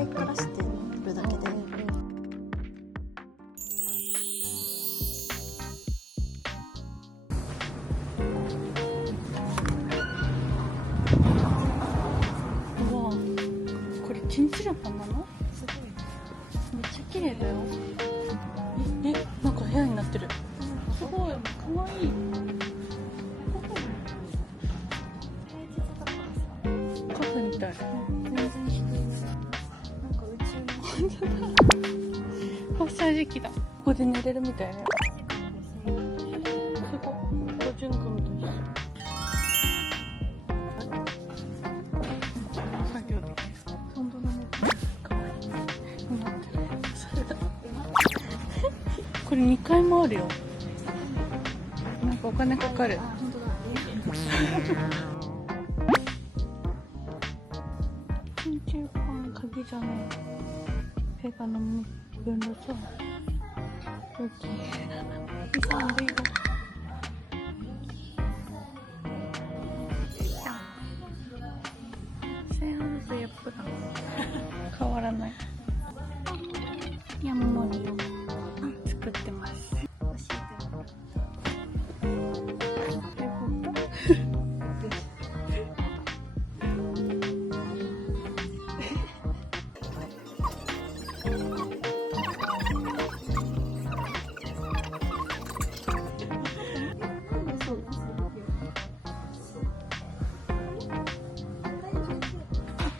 態からしてるだけで、うわ、これチンチラパンなの？すごいね。めっちゃ綺麗だよ。なんか部屋になってる。すごい、かわいい。カフェみたい。全然低いね。なんか宇宙の発射時期だ。ここで寝れるみたいね。すごい。標準化みたいな。作業できる。本当だね。かわいい。なってる。それだ。これ2階もあるよ。なんかお金かかる。あ、本当だ。チンチンパン鍵じゃない。ペガの分量さ。大きい。急いでいいよ。1000円やっぱ変わらない。ヤンモリを作ってます。教えても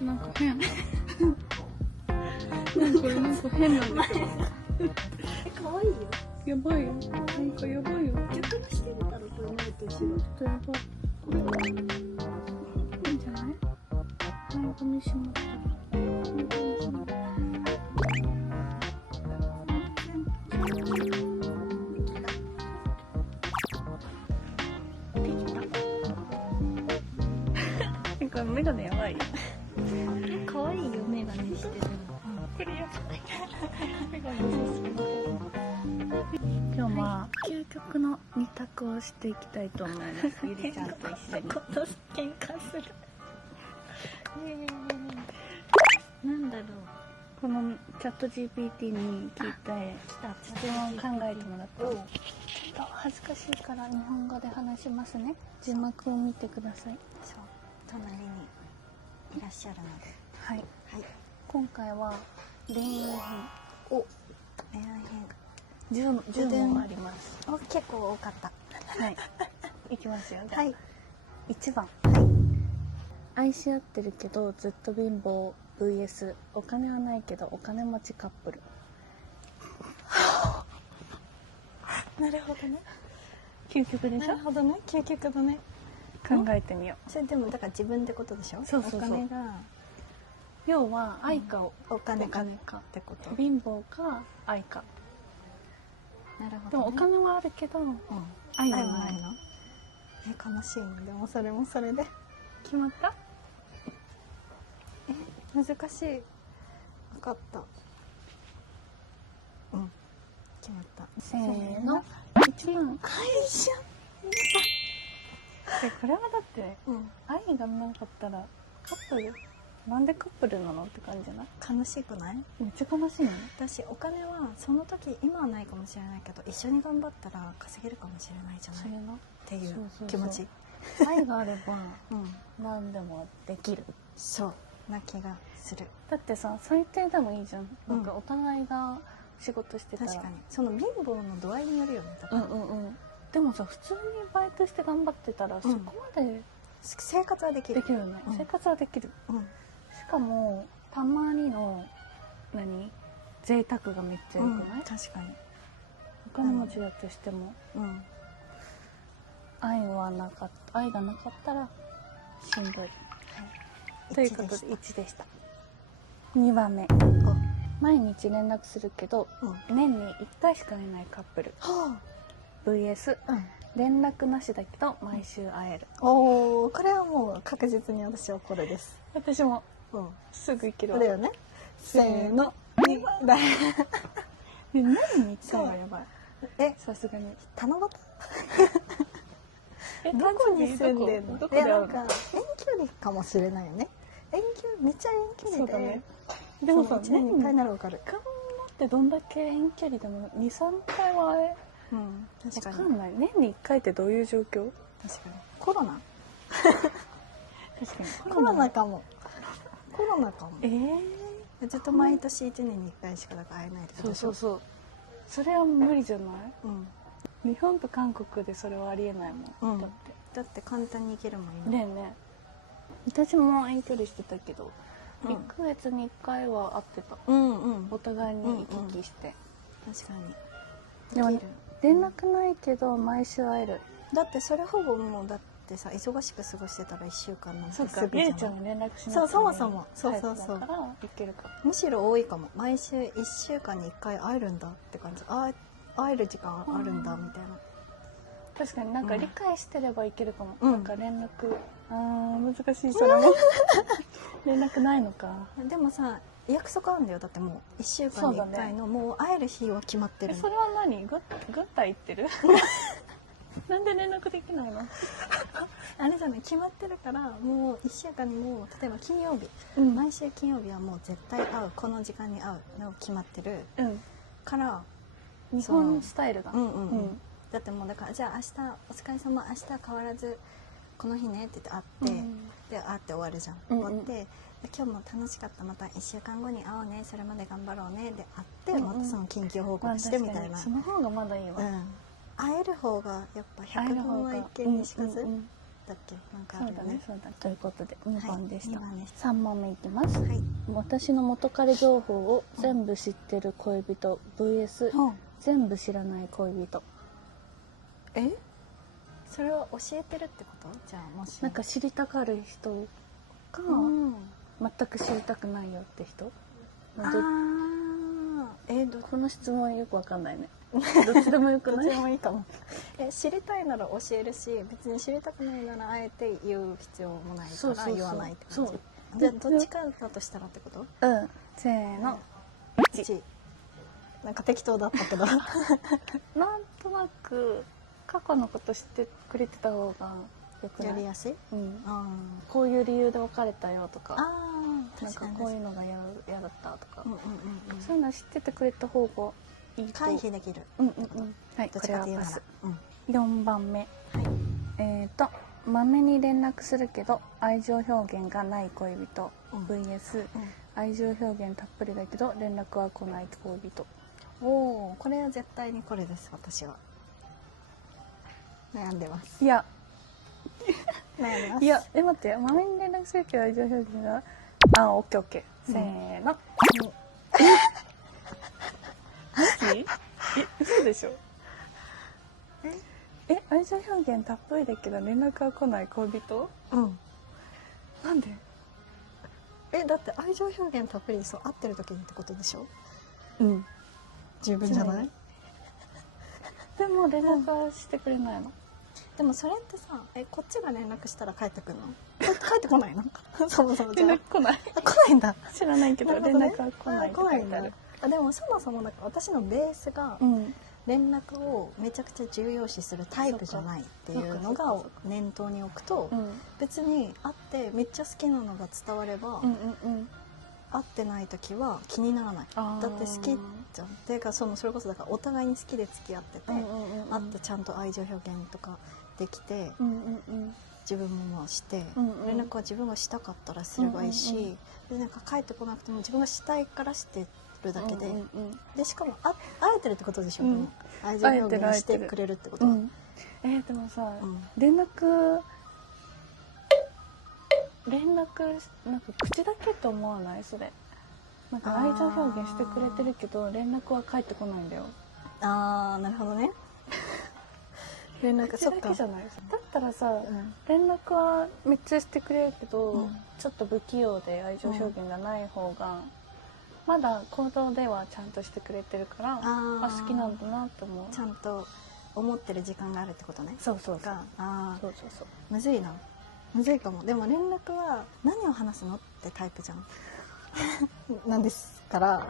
なんか変。なんか変なんだけど。可愛いよ。やばいよ。なんかやばいよ。逆にしてみたらこれ前と一緒だ。ちょっとやばい。いいんじゃない？なんか見しまった。なんかメガネやばいよ。可愛いよ、メガネしてる。これやばい。メガネそうす今日は究極の2択をしていきたいと思います。ゆりちゃんと一緒に。今度喧嘩する。なんだろう。このチャット GPT に聞いて質問を考えてもらった。ちょっと恥ずかしいから日本語で話しますね。字幕を見てください。そう、隣にいらっしゃるので。はい。はい。今回は恋愛編。お、恋愛編。10問あります。お、結構多かった。はい。いきますよ。はい。 1番。はい。愛し合ってるけどずっと貧乏 vs お金はないけどお金持ちカップル。なるほどね。究極でしょ？なるほどね。究極だね。考えてみよう。それでもだから自分ってことでしょ？そうそうそう。お金が要は愛かお金かってこと。貧乏か愛か。なるほど、ね。でもお金はあるけど、愛はないの。悲しいね。でもそれもそれで。決まった？難しい。分かった。うん。決まった。せーの。1番。会社。これはだって、愛がなかったらカップルなんでカップルなのって感じじゃない？悲しくない？めっちゃ悲しいね。私お金はその時今はないかもしれないけど一緒に頑張ったら稼げるかもしれないじゃないっていう気持ち。愛があれば、何でもできる。そうな気がする。だってさ、最低でもいいじゃん。なんかお互いが仕事してたら。確かに。その貧乏の度合いによるよね。だからでもさ、普通にバイトして頑張ってたら、そこまで生活はできる。できるよね。生活はできる。しかもたまにの贅沢がめっちゃ良くない？確かに。お金持ちだとしても、愛がなかったらしんどい。ということで1でした。2番目。毎日連絡するけど、年に1回しか会えないカップル。vs 連絡なしだけど毎週会える。おお、これはもう確実に私はこれです。私もすぐ行けるわ。だよね。せーの。年に1回はやばい。さすがに。七夕。どこに住んでんの？なんか遠距離かもしれないよね。めっちゃ遠距離ででもさ、1年に1回ならわかる。頑張ってどんだけ遠距離でも2、3回は確かに。わかんない。年に1回ってどういう状況？確かに。コロナ確かに。コロナかも。コロナかも。ずずっと毎年1年に1回しかだから会えないってことでしょ。そう。それは無理じゃない？うん。日本と韓国でそれはありえないもん。だって簡単に行けるもん今。ねえねえ。私も遠距離してたけど、1ヶ月に1回は会ってた。お互いに行き来して。確かに。でも連絡ないけど毎週会える。だってそれほぼもうだってさ、忙しく過ごしてたら1週間なんてすぐじゃん。ゆうちゃんに連絡しなくてそう、そもそも。そう。行けるか。むしろ多いかも。毎週1週間に1回会えるんだって感じ。会える時間あるんだみたいな。確かになんか理解してればいけるかも。なんか連絡難しいそれも。連絡ないのか。でもさ、約束あるんだよ。だってもう1週間に1回のもう会える日は決まってる。それは何？軍隊行ってる？なんで連絡できないの？あれじゃない、決まってるからもう1週間にも例えば金曜日、毎週金曜日はもう絶対会う、この時間に会うの決まってるから、日本スタイルだ。だってもうだからじゃあ明日お疲れ様、明日変わらずこの日ねって言って会って、で会って終わるじゃん。終わって今日も楽しかった、また1週間後に会おうね、それまで頑張ろうねで会って、またその近況報告してみたいな。その方がまだいいわ。会える方がやっぱ百聞は一見にしかずだっけ、なんかあるよね。そうだね。ということで2番でした。2番です。3問目いきます。私の元彼情報を全部知ってる恋人 vs 全部知らない恋人。それは教えてるってこと？じゃあもしなんか知りたがる人か、全く知りたくないよって人。この質問よくわかんないね。どっちでもよくない？どっちでもいいかも。知りたいなら教えるし、別に知りたくないならあえて言う必要もないから言わないって感じ。じゃあどっちかだとしたらってこと？せーの。1。なんか適当だったけど。なんとなく過去のこと知ってくれてた方がよくない？やりやすい？こういう理由で別れたよとか、なんか確かにこういうのが嫌だったとか、そういうの知っててくれた方がいいと。回避できる。はい、これはパス。うん。 4番目。まめに連絡するけど愛情表現がない恋人 vs 愛情表現たっぷりだけど連絡は来ない恋人。おお、これは絶対にこれです。私は悩んでます。いや悩みます。いや、待って、まめに連絡するけど愛情表現がオッケーオッケー、せーの。マジ？嘘でしょ？愛情表現たっぷりだけど連絡は来ない恋人？なんで？だって愛情表現たっぷり、そう会ってる時にってことでしょ？十分じゃない？でも連絡はしてくれないの？でもそれってさ、こっちが連絡したら帰ってくるの？帰ってこないの？そもそもじゃあ連絡来ない？来ないんだ。知らないけど連絡は来ないって書いてある。でもそもそもなんか私のベースが連絡をめちゃくちゃ重要視するタイプじゃないっていうのが念頭に置くと、別に会ってめっちゃ好きなのが伝われば、会ってない時は気にならない。だって好きじゃん。っていうかそれこそだからお互いに好きで付き合ってて、会ってちゃんと愛情表現とかできて、自分もして連絡は自分がしたかったらすればいいし、でなんか帰ってこなくても自分がしたいからしてるだけで、でしかも会えてるってことでしょ。愛情表現してくれるってことは。でもさ、連絡なんか口だけって思わない？それなんか愛情表現してくれてるけど連絡は返ってこないんだよ。なるほどね。連絡口だけじゃない？だったらさ、連絡はめっちゃしてくれるけど、ちょっと不器用で愛情表現がない方が、まだ行動ではちゃんとしてくれてるから、好きなんだなって思う。ちゃんと思ってる時間があるってことね。そうむずいな。むずいかも。でも連絡は何を話すのってタイプじゃん。なんですから、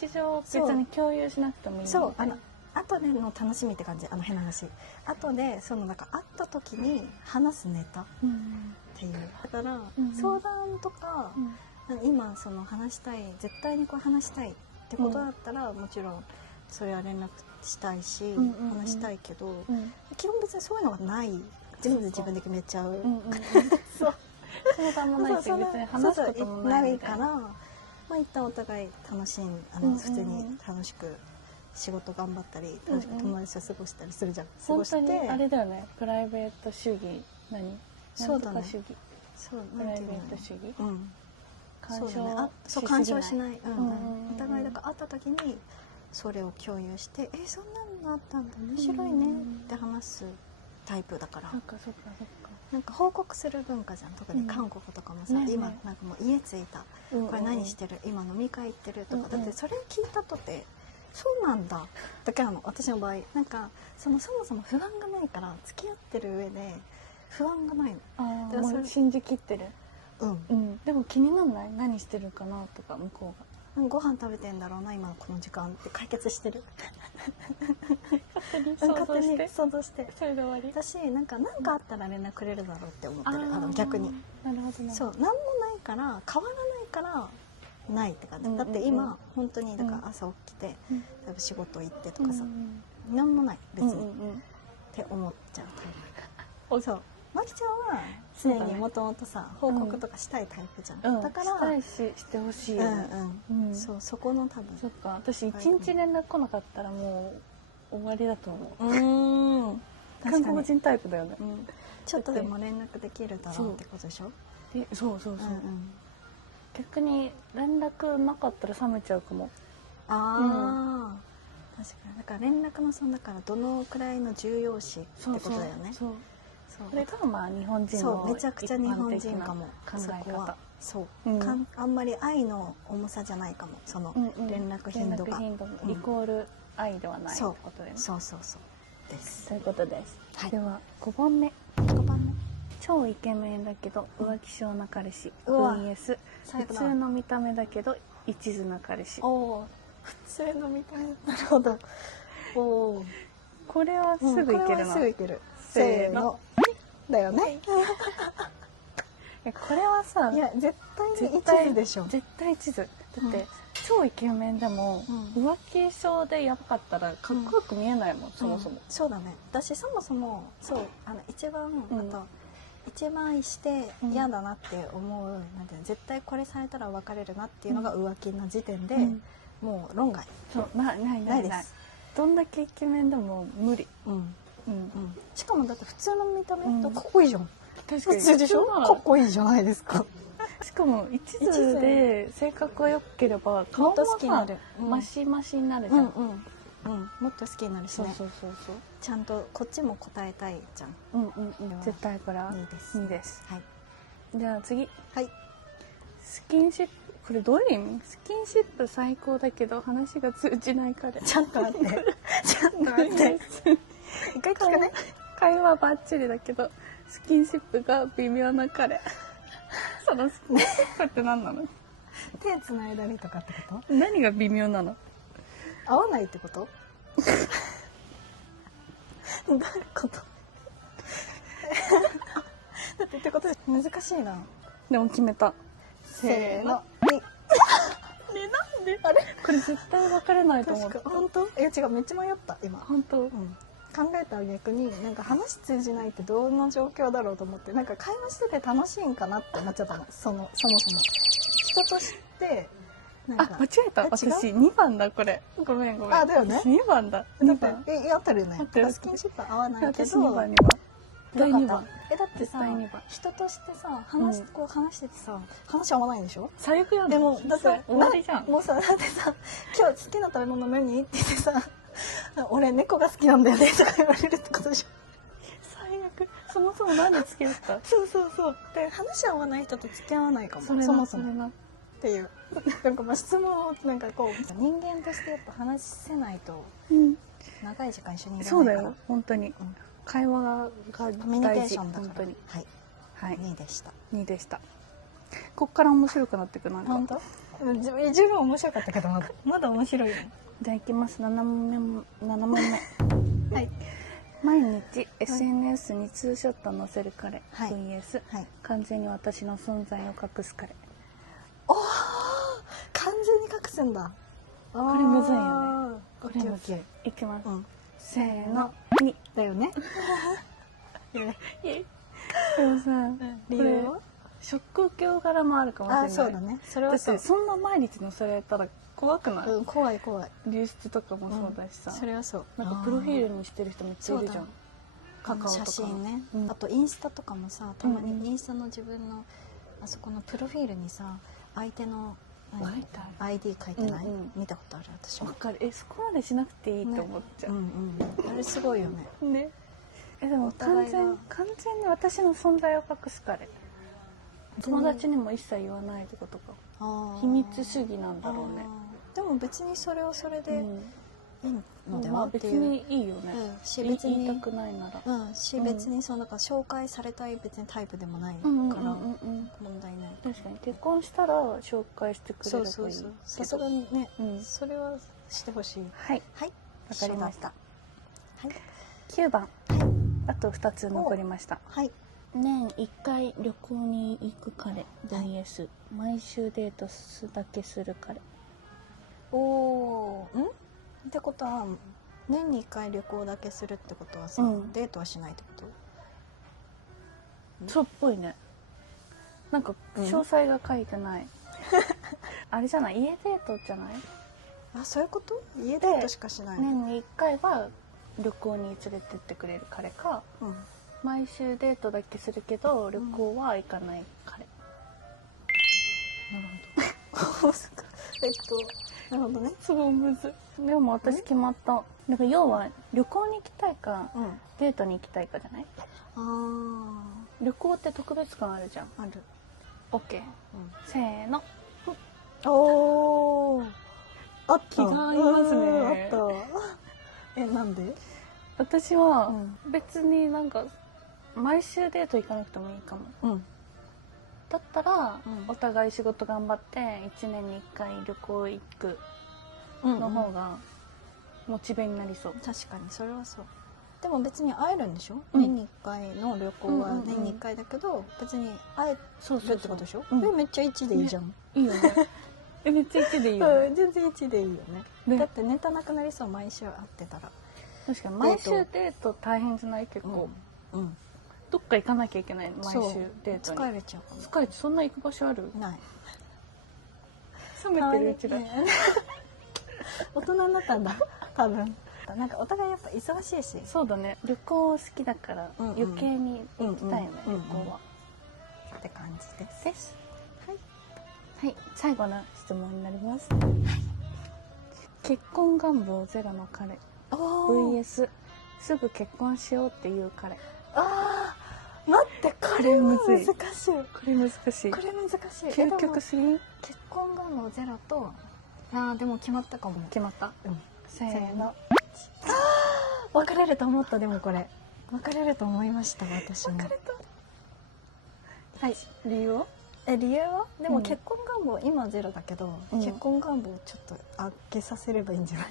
日常別に共有しなくてもいい。そう、後での楽しみって感じ。変な話。後でなんか会った時に話すネタっていう。だから相談とか今その話したい、絶対にこう話したいってことだったら、もちろんそれは連絡したいし、話したいけど、基本別にそういうのがない、全部自分で決めちゃう、そう相談もないし別に話すこともないから、まあ一旦お互い楽しん、普通に楽しく仕事頑張ったり、楽しく友達と過ごしたりするじゃん。過ごして本当にあれだよね、プライベート主義、そうだね、主義、そうプライベート主義、そう干渉しない、お互いだから会った時にそれを共有して、そんなのあったんだ、面白いねって話すタイプだから。なんか報告する文化じゃん、特に韓国とかもさ、今なんかもう家着いた、これ何してる、今飲み会行ってるとか、だってそれ聞いたとてそうなんだだけなの、私の場合。なんかそもそも不安がないから、付き合ってる上で不安がないの。もう信じきってる。でも気にならない、何してるかなとか、向こうがご飯食べてんだろうな今この時間って解決してる。勝手に想像してそれで終わり。私なんかあったら連絡くれるだろうって思ってる。逆に。なるほどね。そう、何もないから、変わらないからないって感じ。だって今本当にだから朝起きて、仕事行ってとかさ、何もない別にって思っちゃうタイプ。そう、まきちゃんは常にもともとさ、報告とかしたいタイプじゃん。だからしたいし、してほしいよね。そう、そこの多分。そっか、私一日連絡来なかったらもう終わりだと思う。韓国人タイプだよね。ちょっとでも連絡できるだろうってことでしょ。そう。逆に連絡なかったら冷めちゃうかも。確かに。だから連絡のだからどのくらいの重要視ってことだよね。これがまあ日本人のめちゃくちゃ日本人かも、考え方。そう、あんまり愛の重さじゃないかも、その連絡頻度がイコール愛ではないってことでね。そうです。ということです。では5番目。超イケメンだけど浮気性な彼氏 vs 普通の見た目だけど一途な彼氏。普通の見た目、なるほど。これはすぐいけるな。すぐいける。せーのだよね。これはさ、いや絶対に一途でしょ。絶対一途だって、超イケメンでも浮気症でやばかったらかっこよく見えないもん、そもそも。そうだね。私そもそもそう、一番して嫌だなって思う、なんていうの、絶対これされたら別れるなっていうのが浮気の時点で、もう論外。そうないです。どんだけイケメンでも無理。しかもだって普通の見た目ってかっこいいじゃん。普通でしょ。かっこいいじゃないですか。しかも一途で性格が良ければ顔もさマシマシになるじゃん。もっと好きになるしね。そうちゃんとこっちも答えたいじゃん。絶対これは2です。じゃあ次。はい。スキンシップ、これどういう意味？スキンシップ最高だけど話が通じない彼。ちょっと待って。一回聞くね。会話バッチリだけどスキンシップが微妙な彼。そのスキンシップって何なの？手つないだりとかってこと？何が微妙なの？合わないってこと？どういうこと？だってってことで難しいな。でも決めた。せーの。なんで？あれ？これ絶対分からないと思う。本当？いや違う、めっちゃ迷った今。本当？考えたら逆になんか話通じないってどの状況だろうと思って、なんか会話してて楽しいんかなって思っちゃったの。そもそも人として間違えた。私2番だこれ。ごめん。だよね。2番だ。だって合ってるよね。スキンシップ合わないけど。2番。第2番。だってさ、人としてさ話しててさ話合わないでしょ。最悪やん。でもだって終わりじゃん。もうさ、だってさ、今日好きな食べ物何って言ってさ、俺猫が好きなんだよねとか言われるってことでしょ。最悪。そもそも何で付き合った？そうで、話合わない人と付き合わないかも。そもそもっていう、なんか質問をなんかこう人間としてやっぱ話せないと長い時間一緒にいられないから。そうだよ、本当に。会話がコミュニケーションだから。本当に。はい。2でした。こっから面白くなってくなんか。本当？十分面白かったけどまだ面白いよ。じゃあいきます。7問目。はい。毎日 SNS にツーショット載せる彼 vs 完全に私の存在を隠す彼。おー、すんだ。これむずいよね。これむずい。いきます、せーのの、2だよね。でもさ、理由は職業柄もあるかもしれない。そうだね。それはそう。だってそんな毎日載せられたら怖くない？怖い怖い。流出とかもそうだしさ、それはそう。なんかプロフィールにしてる人めっちゃいるじゃん。カカオとか写真ね、あとインスタとかもさ、たまにインスタの自分のあそこのプロフィールにさ、相手のID 書いてない？見たことある私も。わかる。そこまでしなくていいって思っちゃう。あれすごいよね。ね。でも完全に私の存在を隠す彼。友達にも一切言わないってことか。秘密主義なんだろうね。でも別にそれはそれでいいのではっていう。別にいいよね。別に言いたくないなら。別にそうなんか紹介されたい別にタイプでもないから問題ない。確かに結婚したら紹介してくれればいい。そう。さすがにね、それはしてほしい。はい。はい。わかりました。はい。9番。あと2つ残りました。はい。年1回旅行に行く彼 vs 毎週デートだけする彼。ってことは年に1回旅行だけするってことはさ、デートはしないってこと？そうっぽいね。なんか詳細が書いてない。あれじゃない？家デートじゃない？そういうこと？家デートしかしない。年に1回は旅行に連れてってくれる彼か、毎週デートだけするけど旅行は行かない彼。なるほど。なるほどね。すごいむずい。でも私決まった。なんか要は旅行に行きたいか、デートに行きたいかじゃない？旅行って特別感あるじゃん。ある。オッケー。せーの。あった。気が合いますね。あった。なんで？私は別になんか毎週デート行かなくてもいいかも。だったら、お互い仕事頑張って1年に1回旅行行くの方がモチベになりそう。確かにそれはそう。でも別に会えるんでしょ？年に1回の旅行は年に1回だけど別に会えるってことでしょ？めっちゃ1でいいじゃん。いいよね。めっちゃ1でいいよね。全然1でいいよね。だってネタなくなりそう、毎週会ってたら。確かに毎週デート大変じゃない？結構どっか行かなきゃいけない。毎週デートに疲れちゃうかも。疲れてそんな行く場所ある？ない。冷めてるうちだ。大人になったんだ多分。なんかお互いやっぱ忙しいし。そうだね。旅行好きだから余計に行きたいよね、旅行は。って感じです。はい、最後の質問になります。結婚願望ゼロの彼 vs すぐ結婚しようっていう彼。待って、これ難しい。これ難しい。究極すぎん？結婚願望ゼロとでも決まったかも。決まった？せーの。別れると思った。でもこれ別れると思いました。私も。別れた。はい。理由は？理由はでも結婚願望今ゼロだけど、結婚願望をちょっと上げさせればいいんじゃない？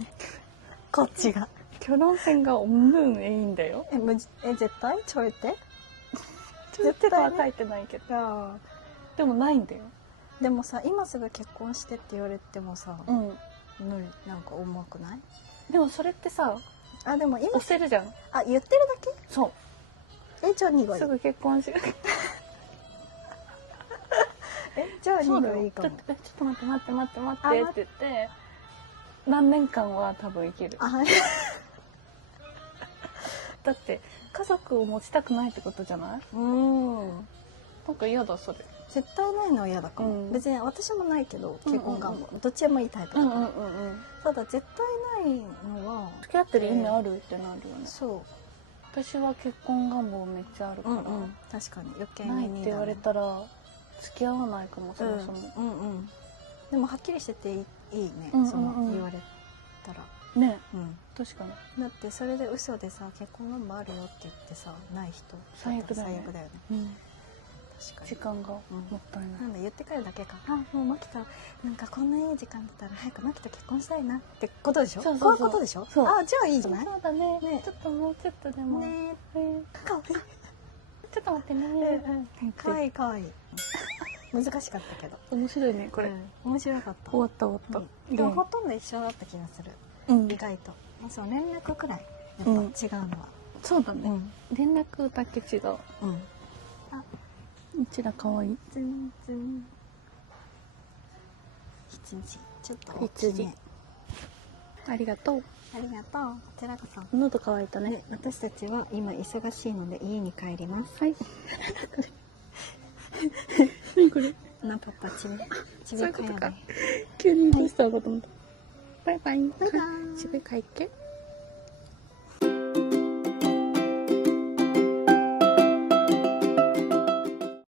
こっちが결혼생각없는 애인だよ。絶対절대？絶対は書いてないけど。でもないんだよ。でもさ、今すぐ結婚してって言われてもさ、なんか重くない？でもそれってさ、でも今押せるじゃん。言ってるだけ？そう。じゃあ2がいい。すぐ結婚しじゃあ2がいいかも。ちょっと待ってって言って何年間は多分いける。だって家族を持ちたくないってことじゃない？なんか嫌だそれ。絶対ないのは嫌だかも。別に私もないけど結婚願望どっちでもいいタイプだから。ただ絶対ないのは付き合ってる意味あるってなるよね。そう。私は結婚願望めっちゃあるから。確かに余計にないって言われたら付き合わないかも。そもそも。でもはっきりしてていいね。その言われたらね。確かに。だってそれで嘘でさ、結婚願望あるよって言ってさ、ない人最悪だよね。確かに時間がもったいない。なんだ、言ってくるだけか。もうマキとなんかこんないい時間だったら早くマキと結婚したいなってことでしょ。こういうことでしょ。じゃあいいじゃない。そうだね。ちょっともうちょっとでもね。かわいい。ちょっと待ってね。かわいいかわいい。難しかったけど面白いねこれ、面白かった。終わった終わった、でもほとんど一緒だった気がする、意外と。そう連絡くらいやっぱ違うのは、そうだね、連絡だけ違う。あ、うちらかわいい。全然羊ちょっと大きめ。ありがとう。ありがとう。こちらこそ。喉乾いたね。私たちは今忙しいので家に帰ります。はい。何これ。パパちびかやで。急にどうしたのかと思った。バイバイ。バイバイ。ちびかいっけ。